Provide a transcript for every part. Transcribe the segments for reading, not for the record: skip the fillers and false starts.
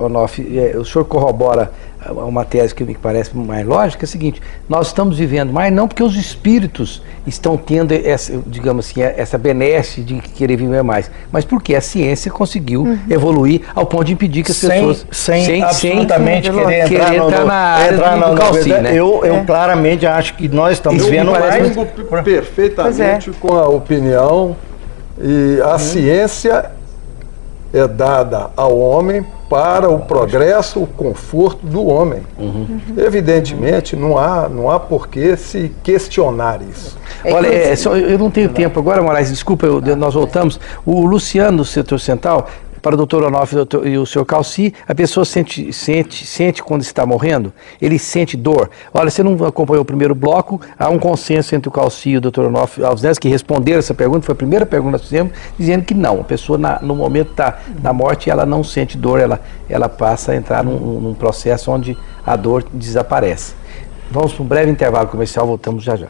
Onofre, o senhor corrobora uma tese que me parece mais lógica, é a seguinte: nós estamos vivendo mais não porque os espíritos estão tendo essa, digamos assim, essa benesse de querer viver mais, mas porque a ciência conseguiu evoluir ao ponto de impedir que as pessoas sem absolutamente querer entrar na área do calci, né? Eu claramente acho que nós estamos vendo mais perfeitamente com a opinião, e a ciência é dada ao homem para o progresso, o conforto do homem. Evidentemente, não há por que se questionar isso. Olha, eu não tenho tempo agora, Moraes, desculpa, nós voltamos. O Luciano, do setor central, para o doutor Onofre e o senhor Calci, a pessoa sente quando está morrendo, ele sente dor. Olha, você não acompanhou o primeiro bloco, há um consenso entre o Calci e o doutor Onofre Alves Neves, que responderam essa pergunta, foi a primeira pergunta que nós fizemos, dizendo que não, a pessoa no momento da morte, ela não sente dor, ela passa a entrar num processo onde a dor desaparece. Vamos para um breve intervalo comercial, voltamos já já.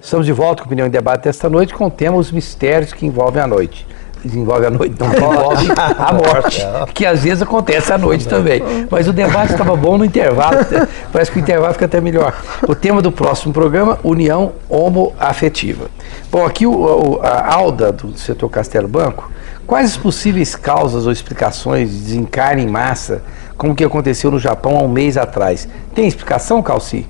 Estamos de volta com Opinião em Debate desta noite com o tema Os Mistérios que Envolvem a Noite. Envolve a noite, não envolve a morte, que às vezes acontece à noite também. Mas o debate estava bom no intervalo, parece que o intervalo fica até melhor. O tema do próximo programa, União Homoafetiva. Bom, aqui a Alda, do setor Castelo Branco, quais as possíveis causas ou explicações de desencarne em massa, como que aconteceu no Japão há um mês atrás? Tem explicação, Calci?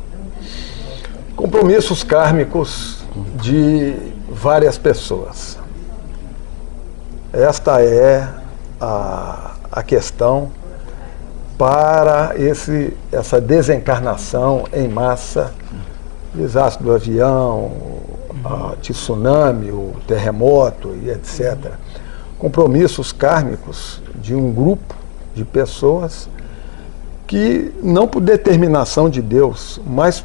Compromissos kármicos de várias pessoas. Esta é a questão para essa desencarnação em massa, desastre do avião, tsunami, o terremoto e etc. Compromissos kármicos de um grupo de pessoas que, não por determinação de Deus, mas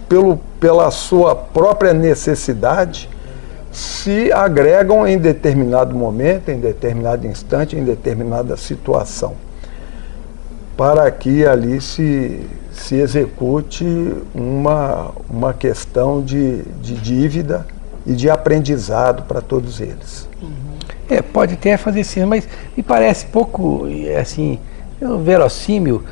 pela sua própria necessidade, se agregam em determinado momento, em determinado instante, em determinada situação, para que ali se execute uma questão de dívida e de aprendizado para todos eles. Pode até fazer sim, mas me parece pouco, assim, verossímil,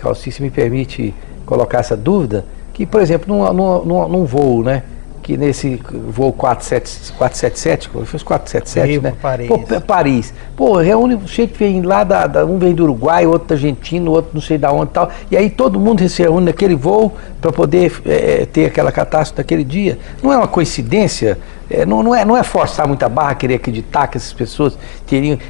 Calci, se me permite colocar essa dúvida, que, por exemplo, num voo, né? Que nesse voo 477, foi os 477, né? Paris. Paris. Reúne o jeito que vem lá, um vem do Uruguai, outro da Argentina, outro não sei da onde e tal. E aí todo mundo se reúne naquele voo para poder ter aquela catástrofe naquele dia. Não é uma coincidência? Não é forçar muita barra querer acreditar que essas pessoas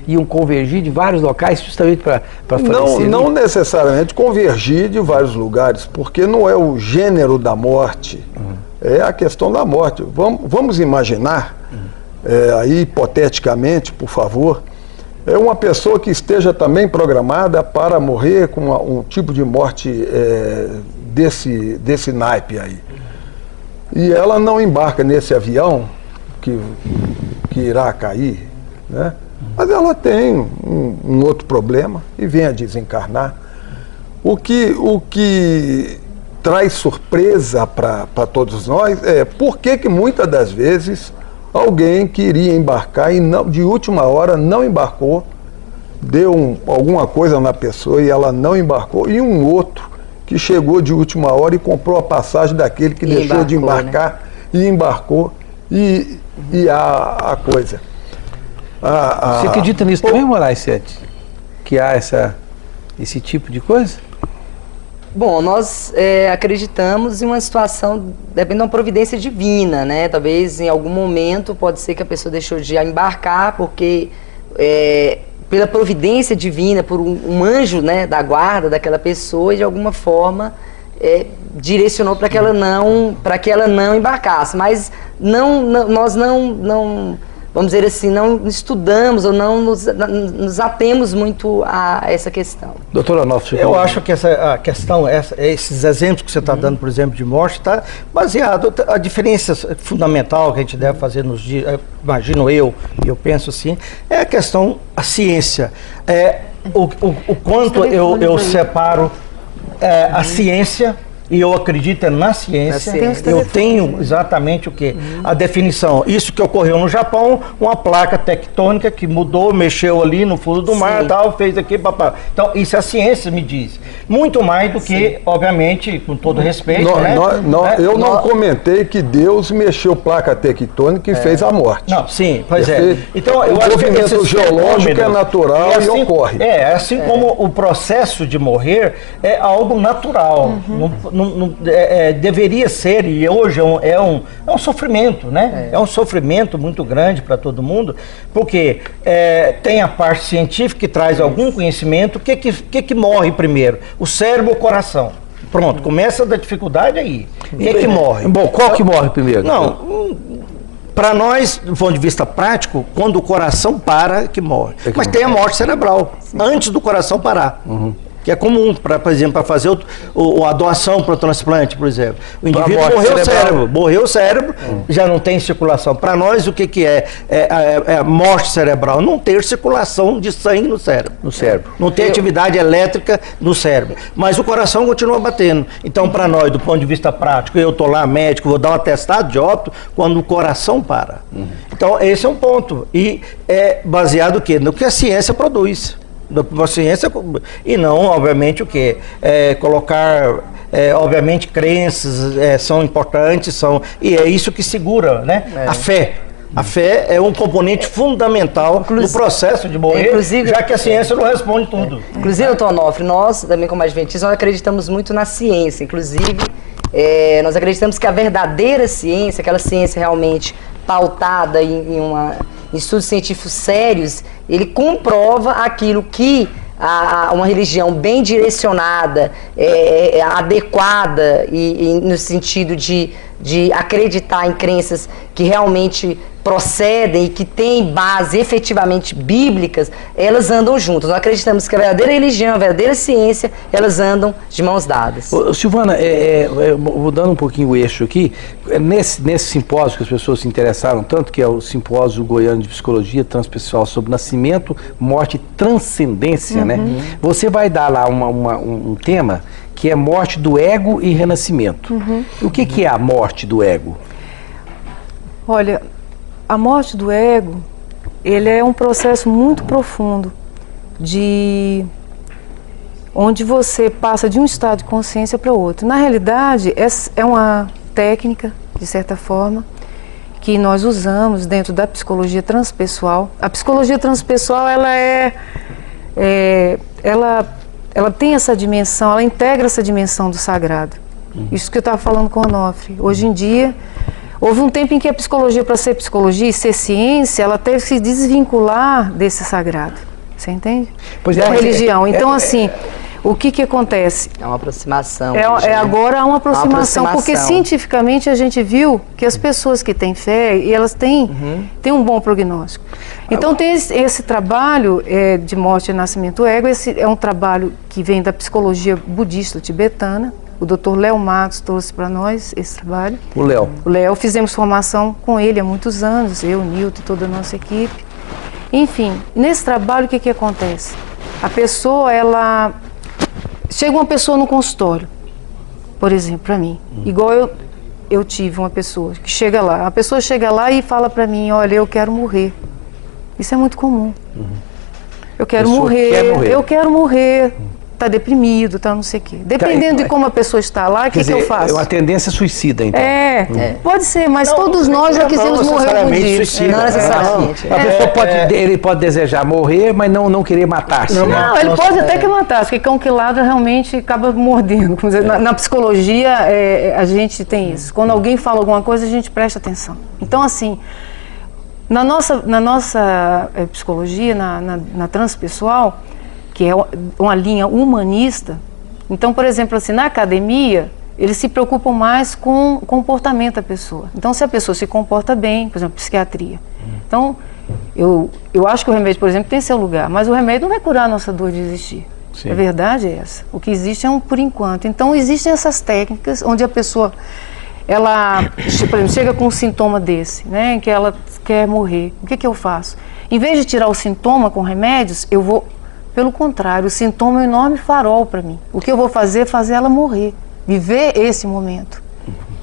iam convergir de vários locais justamente para falecer? Não necessariamente convergir de vários lugares, porque não é o gênero da morte. É a questão da morte. Vamos imaginar, aí hipoteticamente, por favor, uma pessoa que esteja também programada para morrer com um tipo de morte desse naipe aí. E ela não embarca nesse avião que irá cair, né? Mas ela tem um outro problema e vem a desencarnar. O que traz surpresa para todos nós por que muitas das vezes alguém queria embarcar e de última hora não embarcou, deu alguma coisa na pessoa e ela não embarcou, e um outro que chegou de última hora e comprou a passagem daquele que deixou de embarcar, né? E embarcou, e a coisa. Você acredita nisso também, Moraes Sete? Que há esse tipo de coisa? Bom, nós acreditamos em uma situação, depende de uma providência divina, né? Talvez em algum momento pode ser que a pessoa deixou de embarcar porque pela providência divina, por um anjo, né, da guarda daquela pessoa, e de alguma forma direcionou para que ela não embarcasse. Mas nós não vamos dizer assim, não estudamos ou não nos atemos muito a essa questão. Doutora Onofre, eu acho que a questão, esses exemplos que você está dando, por exemplo, de morte, está baseado, a diferença fundamental que a gente deve fazer nos dias, imagino eu penso assim, é a questão, a ciência. O quanto eu separo a ciência, e eu acredito na ciência, eu tenho exatamente o quê? A definição. Isso que ocorreu no Japão, uma placa tectônica que mudou, mexeu ali no fundo do mar, tal, fez aqui, papá. Então, isso a ciência me diz. Muito mais do que, obviamente, com todo respeito, eu não comentei que Deus mexeu placa tectônica e fez a morte. Não, sim, pois é. Então, eu acho que o movimento geológico é natural e ocorre. Assim como o processo de morrer é algo natural. Deveria ser, e hoje é um sofrimento, né? É um sofrimento muito grande para todo mundo, porque tem a parte científica que traz algum conhecimento. O que morre primeiro? O cérebro ou o coração? Pronto, começa da dificuldade aí. O que morre? Bom, qual que morre primeiro? Não, para nós, do ponto de vista prático, quando o coração para, que morre. Mas tem a morte cerebral, antes do coração parar. Que é comum, por exemplo, para fazer a doação para o transplante, por exemplo. O indivíduo morreu o cérebro, já não tem circulação. Para nós, o que é a morte cerebral? Não ter circulação de sangue no cérebro. Não ter atividade elétrica no cérebro. Mas o coração continua batendo. Então, para nós, do ponto de vista prático, eu estou lá, médico, vou dar um atestado de óbito quando o coração para. Então, esse é um ponto. E é baseado no quê? No que a ciência produz. Da ciência, e não, obviamente, o que? Colocar, obviamente, crenças são importantes, e é isso que segura, né? A fé. A fé é um componente fundamental no processo de morrer, já que a ciência não responde tudo. Inclusive, doutor Onofre, nós, também como adventistas, nós acreditamos muito na ciência. Inclusive, nós acreditamos que a verdadeira ciência, aquela ciência realmente pautada em estudos científicos sérios, ele comprova aquilo que uma religião bem direcionada, adequada e no sentido de acreditar em crenças que realmente procedem e que têm base efetivamente bíblicas, elas andam juntas. Nós acreditamos que a verdadeira religião, a verdadeira ciência, elas andam de mãos dadas. Silvana, mudando um pouquinho o eixo aqui, nesse simpósio que as pessoas se interessaram tanto, que é o Simpósio Goiano de Psicologia Transpessoal sobre Nascimento, Morte e Transcendência, né? Você vai dar lá um tema que é morte do ego e renascimento. O que é a morte do ego? Olha, a morte do ego, ele é um processo muito profundo, onde você passa de um estado de consciência para outro. Na realidade, é uma técnica, de certa forma, que nós usamos dentro da psicologia transpessoal. A psicologia transpessoal, ela tem essa dimensão, ela integra essa dimensão do sagrado. Isso que eu estava falando com o Onofre. Hoje em dia, houve um tempo em que a psicologia, para ser psicologia e ser ciência, ela teve que se desvincular desse sagrado. Você entende? Pois é, da religião. Então, assim, o que acontece? É uma aproximação. Agora uma aproximação, porque cientificamente a gente viu que as pessoas que têm fé, e elas têm um bom prognóstico. Então tem esse trabalho de morte e nascimento do ego, esse é um trabalho que vem da psicologia budista tibetana. O Dr. Léo Matos trouxe para nós esse trabalho. O Léo, fizemos formação com ele há muitos anos, eu, Nilton e toda a nossa equipe. Enfim, nesse trabalho o que acontece? A pessoa, chega uma pessoa no consultório, por exemplo, para mim, igual eu tive uma pessoa que chega lá. A pessoa chega lá e fala para mim, olha, eu quero morrer. Isso é muito comum. Eu quero morrer. Está deprimido, está não sei o quê. Dependendo de como a pessoa está lá, o que eu faço? É uma tendência suicida, então. Pode ser, mas todos nós já quisemos morrer algum dia. Não necessariamente. A pessoa ele pode desejar morrer, mas não querer matar-se. Não, ele pode até que matar, porque cão que ladra realmente acaba mordendo. Na psicologia, a gente tem isso. Quando alguém fala alguma coisa, a gente presta atenção. Então, assim, na nossa psicologia, na transpessoal, que é uma linha humanista. Então, por exemplo, assim, na academia, eles se preocupam mais com o comportamento da pessoa. Então, se a pessoa se comporta bem, por exemplo, psiquiatria. Então, eu acho que o remédio, por exemplo, tem seu lugar, mas o remédio não vai curar a nossa dor de existir. Sim. A verdade é essa. O que existe é por enquanto. Então, existem essas técnicas onde a pessoa, por exemplo, chega com um sintoma desse, né, que ela quer morrer. O que eu faço? Em vez de tirar o sintoma com remédios, eu vou... Pelo contrário, o sintoma é um enorme farol para mim. O que eu vou fazer é fazer ela morrer, viver esse momento.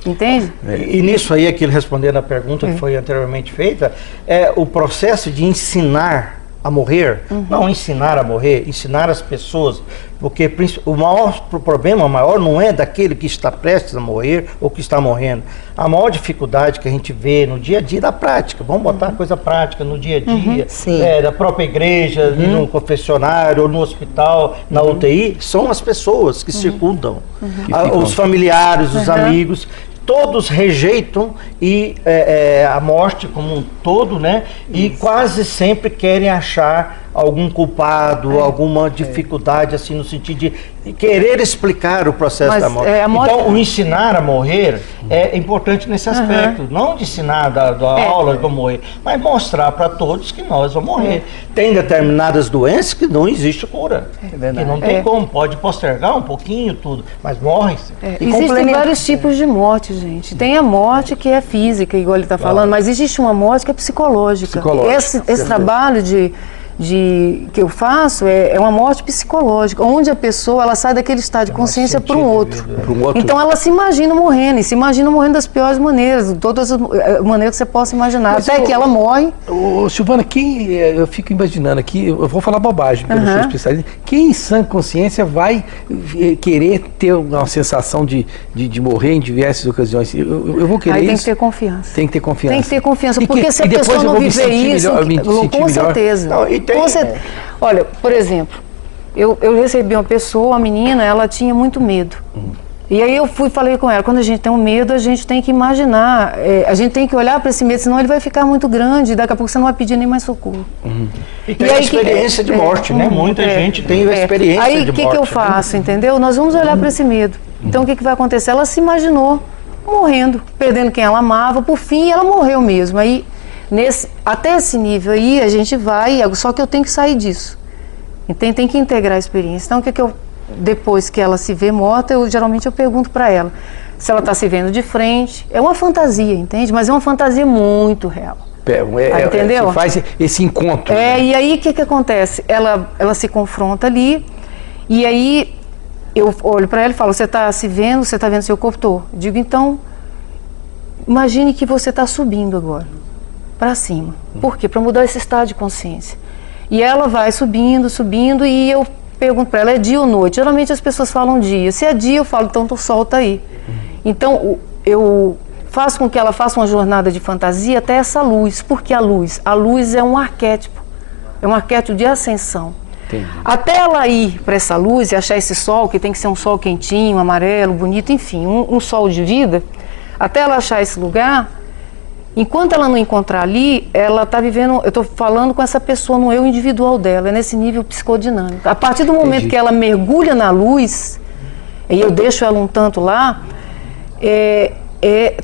Entende? E nisso aí, aquilo respondendo a pergunta que foi anteriormente feita, é o processo de ensinar a morrer, não ensinar a morrer, ensinar as pessoas, porque o problema maior não é daquele que está prestes a morrer ou que está morrendo. A maior dificuldade que a gente vê no dia a dia da prática, vamos botar coisa prática no dia a dia, da própria igreja, no confessionário, ou no hospital, na UTI, são as pessoas que circundam, os familiares, os amigos. Todos rejeitam a morte como um todo, né? E quase sempre querem achar algum culpado, alguma dificuldade, assim, no sentido de querer explicar o processo da morte. Então, o ensinar a morrer é importante nesse aspecto. Não de ensinar da aula de morrer, mas mostrar para todos que nós vamos morrer. Tem determinadas doenças que não existe cura. Que não tem como. Pode postergar um pouquinho tudo, mas morre. Existem vários tipos de morte, gente. Tem a morte que é física, igual ele está falando, mas existe uma morte que é psicológica. Esse trabalho que eu faço é uma morte psicológica, onde a pessoa ela sai daquele estado de consciência para um outro. Então ela se imagina morrendo, e se imagina morrendo das piores maneiras, de todas as maneiras que você possa imaginar, até que ela morre. Silvana, eu fico imaginando aqui, eu vou falar bobagem, porque eu sou especialista, quem em sã consciência vai querer ter uma sensação de morrer em diversas ocasiões? Eu vou querer isso. Tem que ter confiança. Tem que ter confiança. Tem que ter confiança, porque se a pessoa não viver isso, com certeza. Olha, por exemplo, eu recebi uma pessoa, uma menina, ela tinha muito medo. E aí eu falei com ela, quando a gente tem um medo, a gente tem que imaginar, a gente tem que olhar para esse medo, senão ele vai ficar muito grande, e daqui a pouco você não vai pedir nem mais socorro. E tem a experiência de morte, né? Muita gente tem a experiência de morte. Aí o que eu faço, entendeu? Nós vamos olhar para esse medo. Então o que vai acontecer? Ela se imaginou morrendo, perdendo quem ela amava, por fim ela morreu mesmo. Aí até esse nível aí a gente vai, só que eu tenho que sair disso. Então tem que integrar a experiência. Então depois que ela se vê morta, geralmente eu pergunto para ela se ela está se vendo de frente. É uma fantasia, entende? Mas é uma fantasia muito real. Entendeu? Você faz esse encontro. E aí o que acontece? Ela se confronta ali, e aí eu olho para ela e falo, você está se vendo, você está vendo seu corpo? Tô. Digo, então, imagine que você está subindo agora, para cima. Por quê? Para mudar esse estado de consciência. E ela vai subindo, subindo, e eu pergunto para ela, é dia ou noite? Geralmente as pessoas falam dia. Se é dia, eu falo, então o sol está aí. Então, eu faço com que ela faça uma jornada de fantasia até essa luz. Por que a luz? A luz é um arquétipo de ascensão. Entendi. Até ela ir para essa luz e achar esse sol, que tem que ser um sol quentinho, amarelo, bonito, enfim, um sol de vida, até ela achar esse lugar, enquanto ela não encontrar ali, ela está vivendo, eu estou falando com essa pessoa no eu individual dela, é nesse nível psicodinâmico. A partir do momento que ela mergulha na luz, e eu deixo ela um tanto lá, é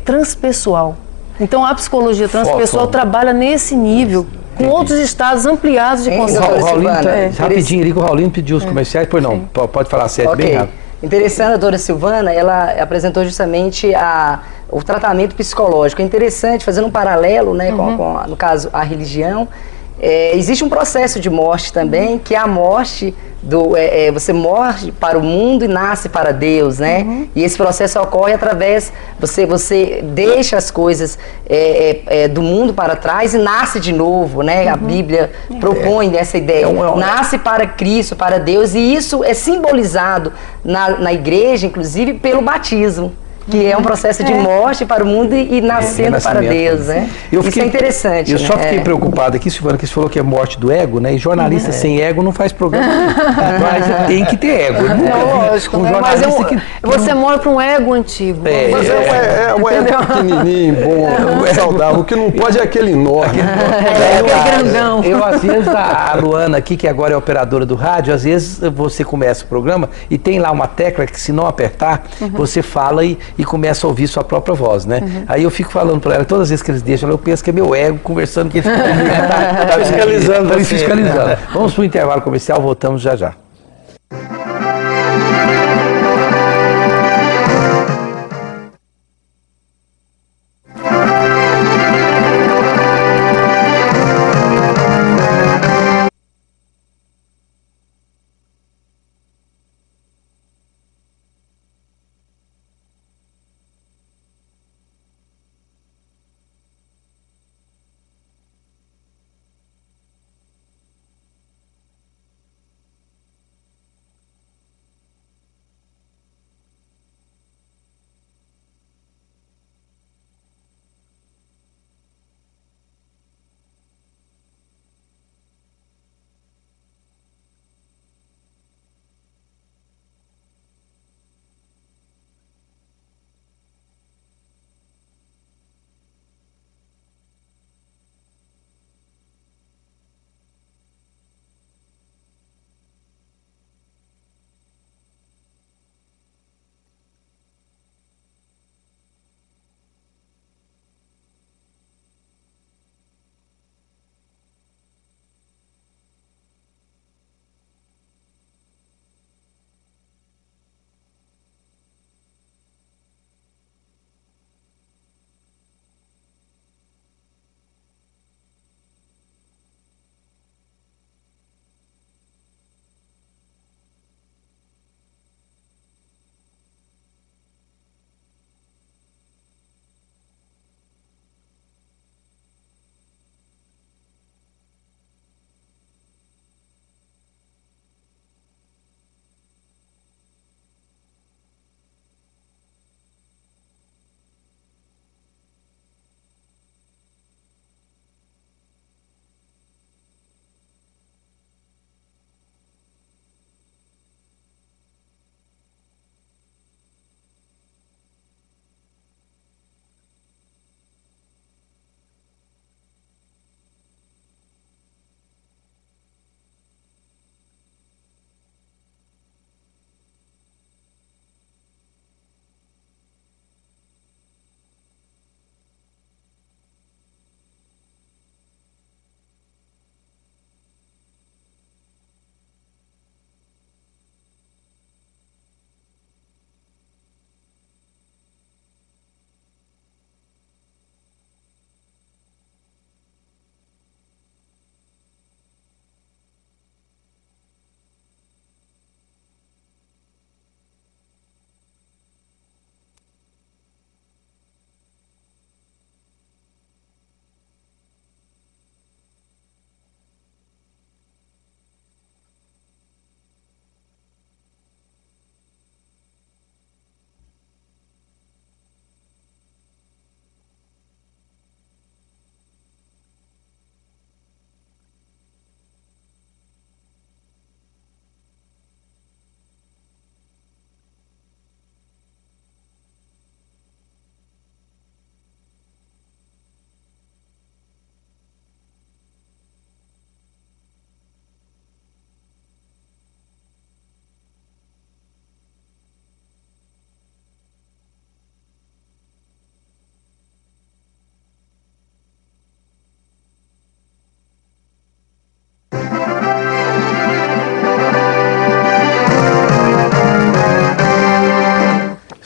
transpessoal. Então a psicologia transpessoal trabalha nesse nível, com outros estados ampliados de consciência. Rapidinho, ali que o Raulino pediu os comerciais, pois não, pode falar sério, bem rápido. Interessante, a doutora Silvana, ela apresentou justamente o tratamento psicológico. É interessante, fazendo um paralelo, né, com no caso, a religião. Existe um processo de morte também, que é a morte você morre para o mundo e nasce para Deus, né? E esse processo ocorre através, você deixa as coisas do mundo para trás e nasce de novo, né? A Bíblia propõe essa ideia, nasce para Cristo, para Deus, e isso é simbolizado na igreja, inclusive, pelo batismo. Que é um processo de morte para o mundo e nascendo para Deus, né? Isso é interessante. Eu só fiquei preocupado aqui, Silvana, que você falou que é morte do ego, né? E jornalista sem ego não faz programa. Jornalista tem que ter ego. Lógico, né? Mas você mora para um ego antigo. Mas um ego pequenininho, bom, saudável. O que não pode é aquele enorme. Grandão. Eu, às vezes, a Luana aqui, que agora é operadora do rádio, às vezes você começa o programa e tem lá uma tecla que, se não apertar, você fala e começa a ouvir sua própria voz, né? Aí eu fico falando para ela, todas as vezes que eles deixam, eu penso que é meu ego conversando, que ele tá fiscalizando. Tá me fiscalizando. Vamos para o intervalo comercial, voltamos já já.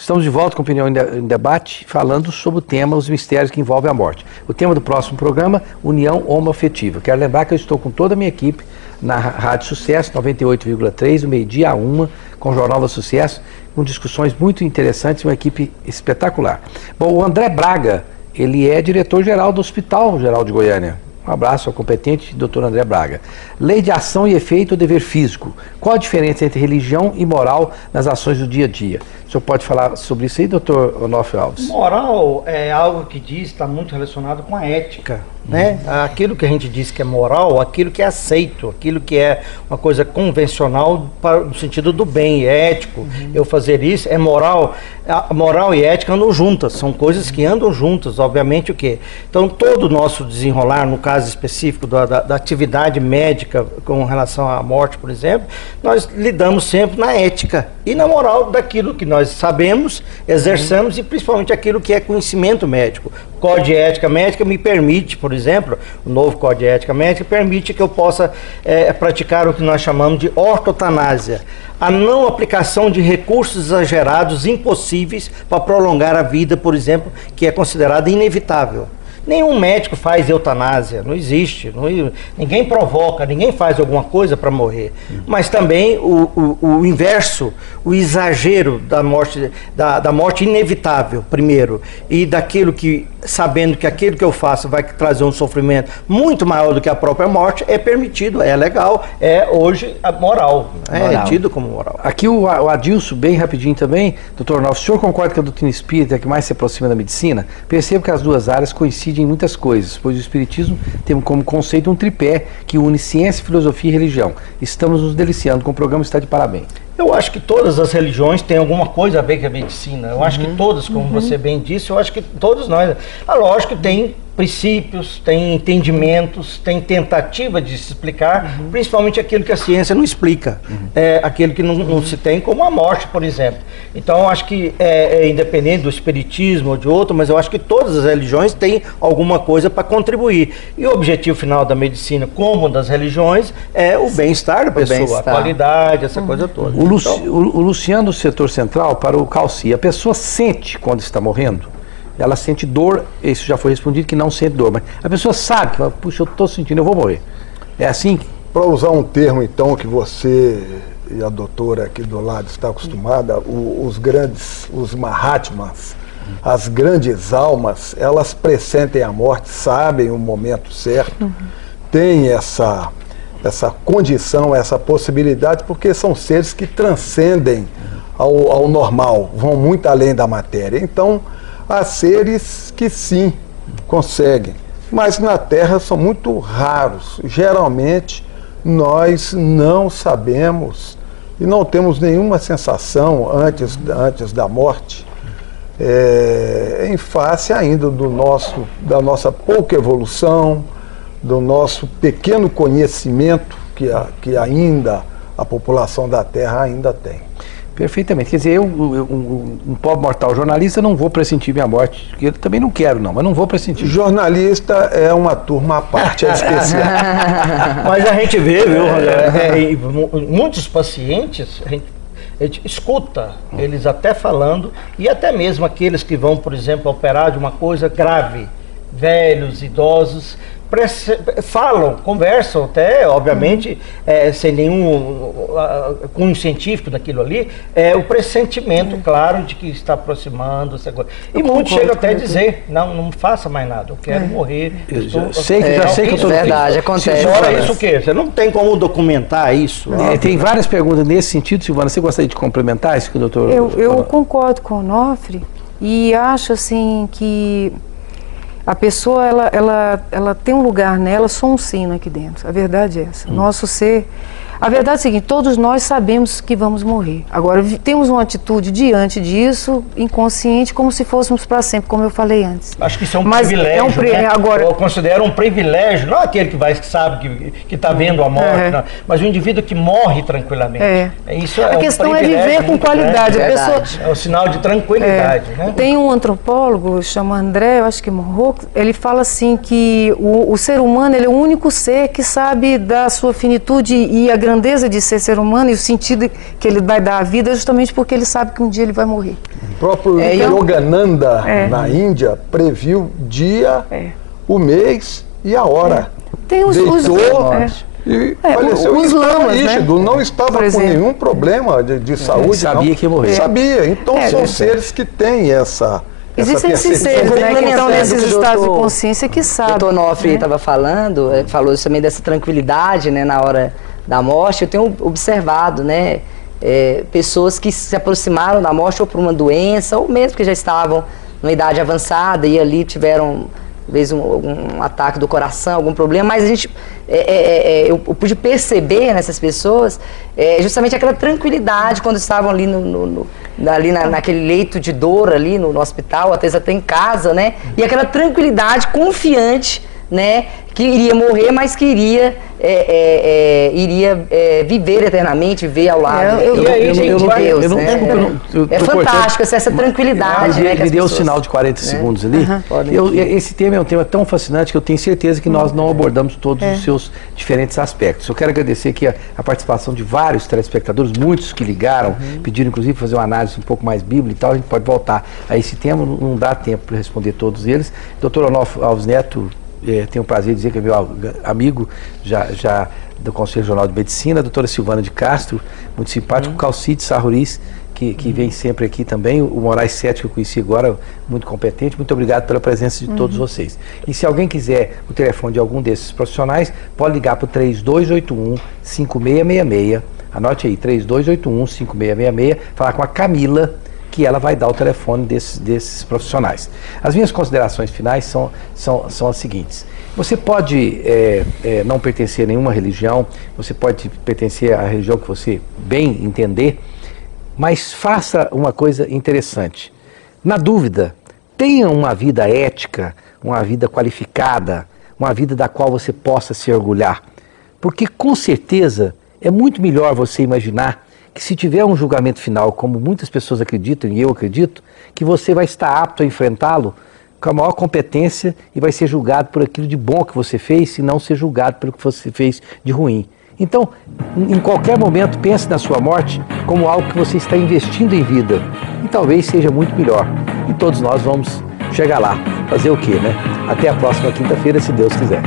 Estamos de volta com Opinião em Debate, falando sobre o tema Os Mistérios que Envolvem a Morte. O tema do próximo programa, União Homoafetiva. Quero lembrar que eu estou com toda a minha equipe na Rádio Sucesso, 98,3, do meio-dia a 1, com o Jornal do Sucesso, com discussões muito interessantes, uma equipe espetacular. Bom, o André Braga, ele é diretor-geral do Hospital Geral de Goiânia. Um abraço ao competente Dr. André Braga. Lei de ação e efeito ou dever físico. Qual a diferença entre religião e moral nas ações do dia a dia? O senhor pode falar sobre isso aí, doutor Onofre Alves? Moral é algo que está muito relacionado com a ética, né? Aquilo que a gente diz que é moral, aquilo que é aceito, aquilo que é uma coisa convencional no sentido do bem, é ético. Eu fazer isso é moral. A moral e ética andam juntas, são coisas que andam juntas, obviamente o quê? Então todo o nosso desenrolar, no caso específico da atividade médica com relação à morte, por exemplo, nós lidamos sempre na ética e na moral daquilo que nós sabemos, exercemos e principalmente aquilo que é conhecimento médico. O Código de Ética Médica me permite, por exemplo, o novo Código de Ética Médica permite que eu possa praticar o que nós chamamos de ortotanásia. A não aplicação de recursos exagerados, impossíveis para prolongar a vida, por exemplo, que é considerada inevitável. Nenhum médico faz eutanásia, não existe. Ninguém provoca, ninguém faz alguma coisa para morrer. Mas também o inverso, o exagero da morte inevitável, primeiro, e daquilo que, sabendo que aquilo que eu faço vai trazer um sofrimento muito maior do que a própria morte, é permitido, é legal, é hoje moral, é tido como moral. Aqui o Adilson, bem rapidinho também, doutor Onofre, o senhor concorda que a doutrina espírita é que mais se aproxima da medicina? Percebo que as duas áreas coincidem em muitas coisas, pois o espiritismo tem como conceito um tripé que une ciência, filosofia e religião. Estamos nos deliciando com o programa, está de parabéns. Eu acho que todas as religiões têm alguma coisa a ver com a medicina. Eu acho que todas, como você bem disse, eu acho que todos nós... Lógico que tem princípios, tem entendimentos, tem tentativa de se explicar, principalmente aquilo que a ciência não explica, aquilo que não se tem, como a morte, por exemplo. Então, eu acho que, independente do espiritismo ou de outro, mas eu acho que todas as religiões têm alguma coisa para contribuir. E o objetivo final da medicina, como das religiões, é o bem-estar da pessoa, a qualidade, essa coisa toda. O Luciano, do setor central, para o Calci, a pessoa sente quando está morrendo? Ela sente dor, isso já foi respondido que não sente dor, mas a pessoa sabe que, puxa, eu estou sentindo, eu vou morrer. É assim? Para usar um termo, então, que você e a doutora aqui do lado está acostumada, os Mahatmas, as grandes almas, elas pressentem a morte, sabem o momento certo, têm essa condição, essa possibilidade, porque são seres que transcendem ao normal, vão muito além da matéria. Então, há seres que sim, conseguem, mas na Terra são muito raros. Geralmente, nós não sabemos e não temos nenhuma sensação antes da morte, em face ainda da nossa pouca evolução, do nosso pequeno conhecimento que ainda a população da Terra ainda tem. Perfeitamente. Quer dizer, eu, um pobre mortal jornalista, não vou pressentir minha morte, porque eu também não quero, não, mas não vou pressentir. Jornalista é uma turma à parte, é especial. Mas a gente vê, viu, muitos pacientes, a gente escuta eles até falando, e até mesmo aqueles que vão, por exemplo, operar de uma coisa grave, velhos, idosos, falam, conversam até, obviamente, sem nenhum cunho científico daquilo ali, o pressentimento, claro, de que está aproximando essa coisa. E muitos chegam até a dizer, não faça mais nada, eu quero morrer. Já sei que eu estou verdade, acontece. Fora isso o quê? Você não tem como documentar isso. Tem várias perguntas nesse sentido, Silvana. Você gostaria de complementar isso que o doutor... Eu concordo com o Onofre e acho assim que a pessoa, ela tem um lugar nela, só um sino aqui dentro. A verdade é essa. Nosso ser... A verdade é a seguinte, todos nós sabemos que vamos morrer. Agora, temos uma atitude diante disso, inconsciente, como se fôssemos para sempre, como eu falei antes. Acho que isso é um privilégio, né? Agora, eu considero um privilégio, não aquele que sabe que está vendo a morte, não, mas o indivíduo que morre tranquilamente. Isso a questão é viver com qualidade. A pessoa, é um sinal de tranquilidade. Né? Tem um antropólogo, chama André, eu acho que morreu, ele fala assim que o ser humano ele é o único ser que sabe da sua finitude e a grandeza de ser humano e o sentido que ele vai dar à vida é justamente porque ele sabe que um dia ele vai morrer. próprio Yogananda, na Índia, previu dia, o mês e a hora. Tem os e faleceu. Os lamas, rígido, não estava com nenhum problema de saúde. Sabia que ia morrer. Sabia. Então são seres que têm essa Existem esses seres, né, que estão nesses estados de consciência que sabem. O doutor Onofre estava falando, falou também dessa tranquilidade, né, na hora da morte. Eu tenho observado, né, pessoas que se aproximaram da morte ou por uma doença, ou mesmo que já estavam numa idade avançada e ali tiveram, talvez, um ataque do coração, algum problema, mas a gente, eu pude perceber nessas pessoas justamente aquela tranquilidade quando estavam ali naquele leito de dor ali no hospital, às vezes até em casa, né? E aquela tranquilidade confiante, né? Que iria morrer, mas que iria viver eternamente, viver ao lado de Deus. É fantástico essa tranquilidade. Me deu o sinal de 40 segundos ali. Esse tema é um tema tão fascinante que eu tenho certeza que nós não abordamos todos os seus diferentes aspectos. Eu quero agradecer aqui a participação de vários telespectadores, muitos que ligaram, pediram inclusive fazer uma análise um pouco mais bíblica e tal. A gente pode voltar a esse tema, não dá tempo para responder todos eles. Doutor Onofre Alves Neto, tenho o prazer de dizer que é meu amigo já do Conselho Regional de Medicina, a doutora Silvana de Castro, muito simpático, o Calcide Sarruris, que vem sempre aqui também, o Moraes Sete, que eu conheci agora, muito competente. Muito obrigado pela presença de todos vocês. E se alguém quiser o telefone de algum desses profissionais, pode ligar para o 3281-5666, anote aí, 3281-5666, falar com a Camila, que ela vai dar o telefone desses profissionais. As minhas considerações finais são as seguintes. Você pode não pertencer a nenhuma religião, você pode pertencer à religião que você bem entender, mas faça uma coisa interessante. Na dúvida, tenha uma vida ética, uma vida qualificada, uma vida da qual você possa se orgulhar. Porque com certeza é muito melhor você imaginar que se tiver um julgamento final, como muitas pessoas acreditam, e eu acredito, que você vai estar apto a enfrentá-lo com a maior competência e vai ser julgado por aquilo de bom que você fez e não ser julgado pelo que você fez de ruim. Então, em qualquer momento, pense na sua morte como algo que você está investindo em vida e talvez seja muito melhor. E todos nós vamos chegar lá. Fazer o quê, né? Até a próxima quinta-feira, se Deus quiser.